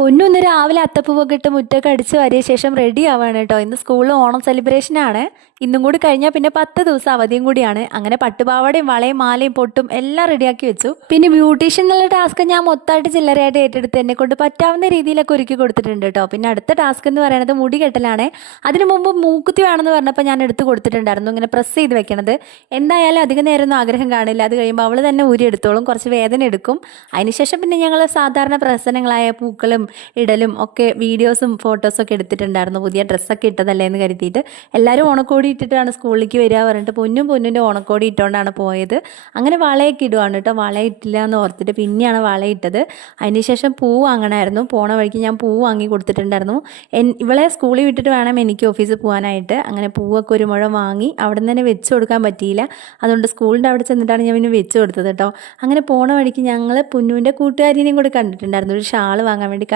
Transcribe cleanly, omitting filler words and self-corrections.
പൊന്നു ഇന്ന് രാവിലെ അത്തപ്പൂവൊക്കെ ഇട്ട് മുറ്റൊക്കെ അടിച്ച് വാരിയ ശേഷം റെഡി ആവാണ് കേട്ടോ. ഇന്ന് സ്കൂളിൽ ഓണം സെലിബ്രേഷൻ ആണ്. ഇന്നും കൂടി കഴിഞ്ഞാൽ പിന്നെ 10 ദിവസം അവധിയും കൂടിയാണ്. അങ്ങനെ പട്ടുപാവാടയും വളയും മാലയും പൊട്ടും എല്ലാം റെഡിയാക്കി വെച്ചു. പിന്നെ ബ്യൂട്ടീഷ്യൻ എന്നുള്ള ടാസ്ക് ഞാൻ മൊത്തമായിട്ട് ചില്ലറയായിട്ട് ഏറ്റെടുത്ത് എന്നെ കൊണ്ട് പറ്റാവുന്ന രീതിയിലൊക്കെ ഒരുക്കി കൊടുത്തിട്ടുണ്ട് കേട്ടോ. പിന്നെ അടുത്ത ടാസ്ക് എന്ന് പറയുന്നത് മുടി കെട്ടലാണ്. അതിനു മുമ്പ് മൂക്കുത്തി വേണമെന്ന് പറഞ്ഞപ്പോൾ ഞാൻ എടുത്ത് കൊടുത്തിട്ടുണ്ടായിരുന്നു, ഇങ്ങനെ പ്രസ് ചെയ്ത് വെക്കണത്. എന്തായാലും അധികം നേരമൊന്നും ആഗ്രഹം കാണില്ല. അത് കഴിയുമ്പോൾ അവൾ തന്നെ ഊരി എടുത്തോളും, കുറച്ച് വേദന എടുക്കും. അതിനുശേഷം പിന്നെ ഞങ്ങൾ സാധാരണ പ്രസനങ്ങളായ പൂക്കളും ഇടലും ഒക്കെ വീഡിയോസും ഫോട്ടോസും ഒക്കെ എടുത്തിട്ടുണ്ടായിരുന്നു. പുതിയ ഡ്രസ്സൊക്കെ ഇട്ടതല്ലേ എന്ന് കരുതിയിട്ട് എല്ലാവരും ഓണക്കോടി ഇട്ടിട്ടാണ് സ്കൂളിലേക്ക് വരിക പറഞ്ഞിട്ട് പൊന്നിൻ്റെ ഓണക്കോടി ഇട്ടുകൊണ്ടാണ് പോയത്. അങ്ങനെ വളയൊക്കെ ഇടുവാണ് കേട്ടോ. വള ഇട്ടില്ല എന്ന് ഓർത്തിട്ട് പിന്നെയാണ് വള ഇട്ടത്. അതിനുശേഷം പൂ വാങ്ങണമായിരുന്നു. പോണ വഴിക്ക് ഞാൻ പൂ വാങ്ങി കൊടുത്തിട്ടുണ്ടായിരുന്നു. ഇവളെ സ്കൂളിൽ വിട്ടിട്ട് വേണം എനിക്ക് ഓഫീസിൽ പോകാനായിട്ട്. അങ്ങനെ പൂവൊക്കെ ഒരു മുഴം വാങ്ങി അവിടെ നിന്ന് തന്നെ വെച്ച് കൊടുക്കാൻ പറ്റിയില്ല. അതുകൊണ്ട് സ്കൂളിൻ്റെ അവിടെ ചെന്നിട്ടാണ് ഞാൻ പിന്നെ വെച്ച് കൊടുത്തത് കേട്ടോ. അങ്ങനെ പോണ വഴിക്ക് ഞങ്ങൾ പൊന്നുവിൻ്റെ കൂട്ടുകാരിനെയും കൂടി കണ്ടിട്ടുണ്ടായിരുന്നു. ഒരു ഷാൾ വാങ്ങാൻ വേണ്ടി